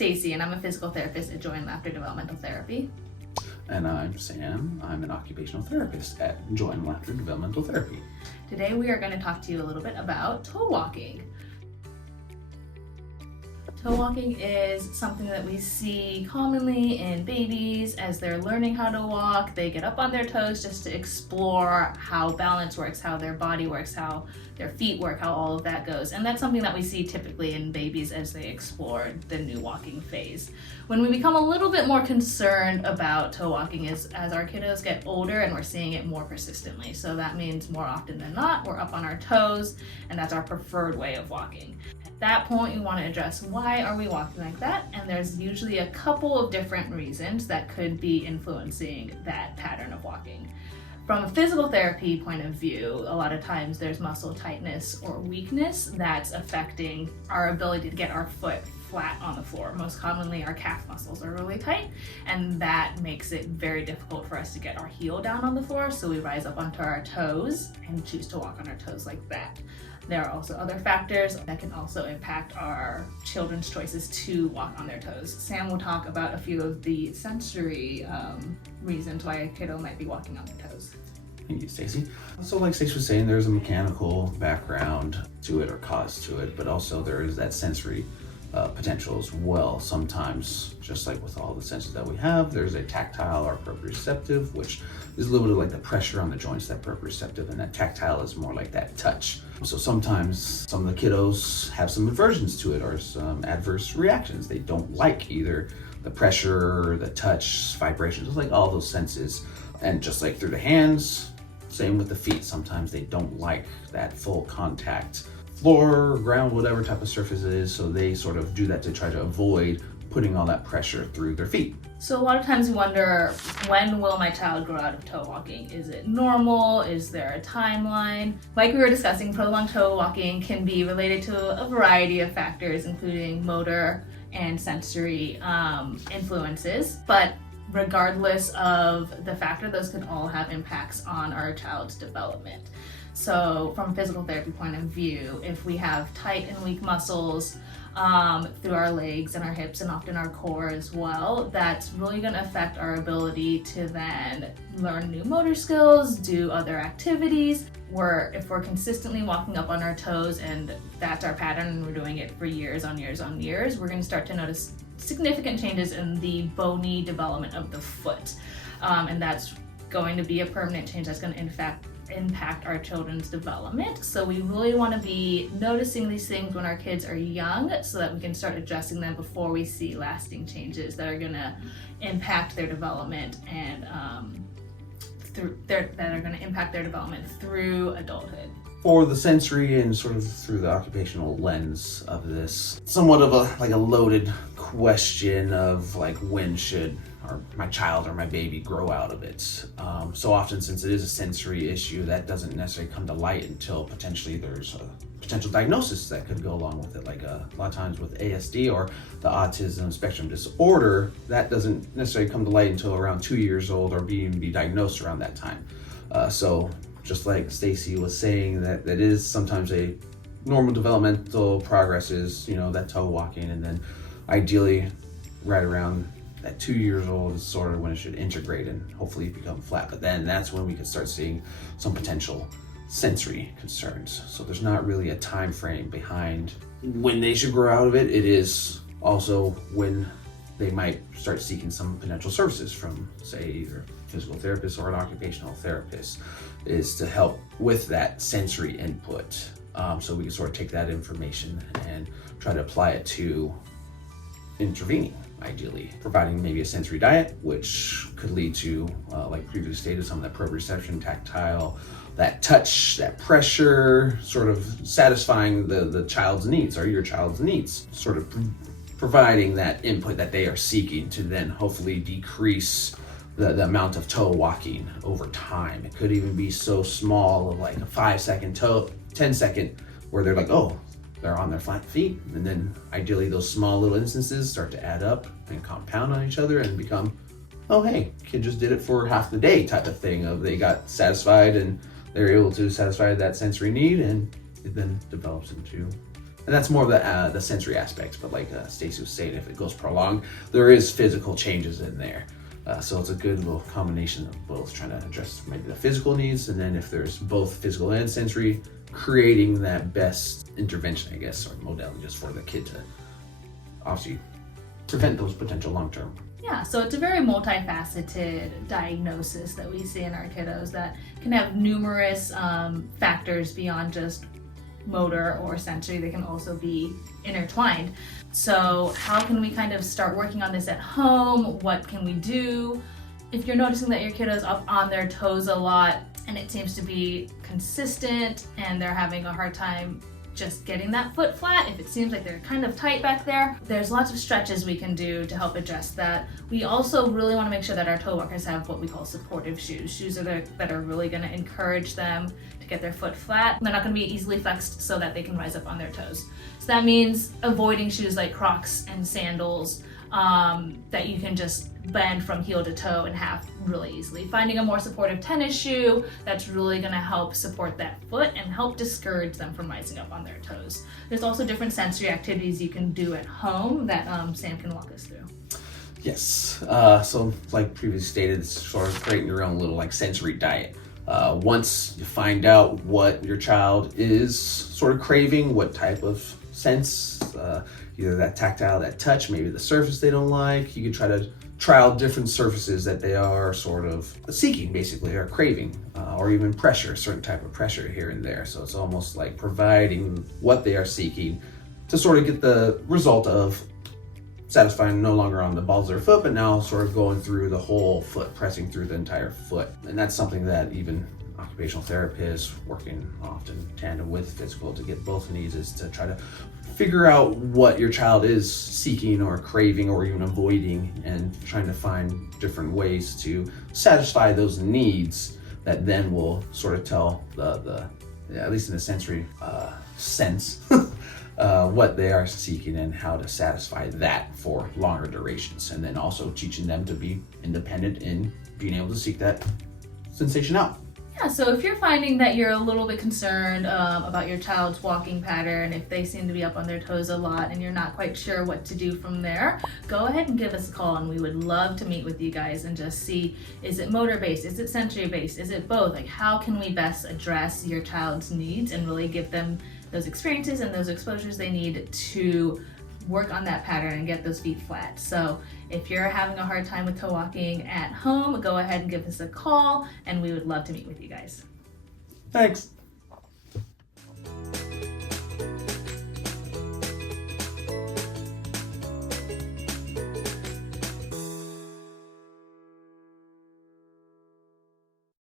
Stacey, and I'm a physical therapist at Joy Laughter Developmental Therapy. And I'm Sam. I'm an occupational therapist at Joy Laughter Developmental Therapy. Today we are going to talk to you a little bit about toe walking. Toe walking is something that we see commonly in babies as they're learning how to walk. They get up on their toes just to explore how balance works, how their body works, how their feet work, how all of that goes. And that's something that we see typically in babies as they explore the new walking phase. When we become a little bit more concerned about toe walking is as our kiddos get older and we're seeing it more persistently. So that means more often than not, we're up on our toes, and that's our preferred way of walking. At that point, you want to address why are we walking like that, and there's usually a couple of different reasons that could be influencing that pattern of walking. From a physical therapy point of view, a lot of times there's muscle tightness or weakness that's affecting our ability to get our foot flat on the floor. Most commonly, our calf muscles are really tight, and that makes it very difficult for us to get our heel down on the floor, so we rise up onto our toes and choose to walk on our toes like that. There are also other factors that can also impact our children's choices to walk on their toes. Sam will talk about a few of the sensory reasons why a kiddo might be walking on their toes. Thank you, Stacey. So like Stacey was saying, there's a mechanical background to it or cause to it, but also there is that sensory potential as well. Sometimes, just like with all the senses that we have, there's a tactile or proprioceptive, which is a little bit like the pressure on the joints, that proprioceptive, and that tactile is more like that touch. So sometimes some of the kiddos have some aversions to it or some adverse reactions. They don't like either the pressure, the touch, vibrations, just like all those senses. And just like through the hands, same with the feet. Sometimes they don't like that full contact floor, ground, whatever type of surface it is, so they sort of do that to try to avoid putting all that pressure through their feet. So a lot of times we wonder, when will my child grow out of toe walking? Is it normal? Is there a timeline? Like we were discussing, prolonged toe walking can be related to a variety of factors, including motor and sensory influences, but regardless of the factor, those can all have impacts on our child's development. So from a physical therapy point of view, if we have tight and weak muscles through our legs and our hips and often our core as well, that's really going to affect our ability to then learn new motor skills, do other activities. If we're consistently walking up on our toes and that's our pattern and we're doing it for years on years on years, we're going to start to notice significant changes in the bony development of the foot. And that's going to be a permanent change that's going to impact our children's development. So we really want to be noticing these things when our kids are young so that we can start addressing them before we see lasting changes that are going to impact their development and that are going to impact their development through adulthood. For the sensory and sort of through the occupational lens of this, somewhat of a loaded question of like, when should my child or my baby grow out of it? So often, since it is a sensory issue, that doesn't necessarily come to light until potentially there's a potential diagnosis that could go along with it. Like a lot of times with ASD or the autism spectrum disorder, that doesn't necessarily come to light until around 2 years old or be diagnosed around that time. So just like Stacey was saying, that is sometimes a normal developmental progress is, that toe walking, and then ideally right around at 2 years old is sort of when it should integrate and hopefully become flat. But then that's when we can start seeing some potential sensory concerns. So there's not really a time frame behind when they should grow out of it. It is also when they might start seeking some potential services from, say, either a physical therapist or an occupational therapist, is to help with that sensory input. So we can sort of take that information and try to apply it to intervening, ideally, providing maybe a sensory diet, which could lead to, like previously stated, some of that proprioception, tactile, that touch, that pressure, sort of satisfying the child's needs or your child's needs, sort of providing that input that they are seeking to then hopefully decrease the amount of toe walking over time. It could even be so small, like a 5-second toe, 10-second, where they're like, oh, they're on their flat feet. And then ideally those small little instances start to add up and compound on each other and become, oh, hey, kid just did it for half the day type of thing of they got satisfied and they're able to satisfy that sensory need, and it then develops into And that's more of the sensory aspects, but like Stacey was saying, if it goes prolonged, there is physical changes in there. So it's a good little combination of both, trying to address maybe the physical needs, and then if there's both physical and sensory, creating that best intervention, I guess, or modality just for the kid to obviously prevent those potential long-term. Yeah, so it's a very multifaceted diagnosis that we see in our kiddos that can have numerous factors beyond just motor or sensory. They can also be intertwined. So how can we kind of start working on this at home? What can we do? If you're noticing that your kiddo's up on their toes a lot and it seems to be consistent and they're having a hard time just getting that foot flat, if it seems like they're kind of tight back there, there's lots of stretches we can do to help address that. We also really want to make sure that our toe walkers have what we call supportive shoes. Shoes that are really going to encourage them to get their foot flat. They're not going to be easily flexed so that they can rise up on their toes. So that means avoiding shoes like Crocs and sandals that you can just bend from heel to toe and have really easily. Finding a more supportive tennis shoe that's really going to help support that foot and help discourage them from rising up on their toes. There's also different sensory activities you can do at home that Sam can walk us through. Yes, so like previously stated, it's sort of creating your own little like sensory diet. Once you find out what your child is sort of craving, what type of sense, either that tactile, that touch, maybe the surface they don't like, you can try to trial different surfaces that they are sort of seeking, basically, or craving, or even pressure, a certain type of pressure here and there. So it's almost like providing what they are seeking to sort of get the result of satisfying no longer on the balls of their foot, but now sort of going through the whole foot, pressing through the entire foot. And that's something that even occupational therapists working often in tandem with physical to get both needs is to try to figure out what your child is seeking or craving or even avoiding, and trying to find different ways to satisfy those needs that then will sort of tell at least in a sensory sense, what they are seeking and how to satisfy that for longer durations. And then also teaching them to be independent in being able to seek that sensation out. Yeah, so if you're finding that you're a little bit concerned about your child's walking pattern, if they seem to be up on their toes a lot and you're not quite sure what to do from there, go ahead and give us a call, and we would love to meet with you guys and just see, is it motor based, is it sensory based, is it both? Like, how can we best address your child's needs and really give them those experiences and those exposures they need to work on that pattern and get those feet flat. So if you're having a hard time with toe walking at home, go ahead and give us a call, and we would love to meet with you guys. Thanks.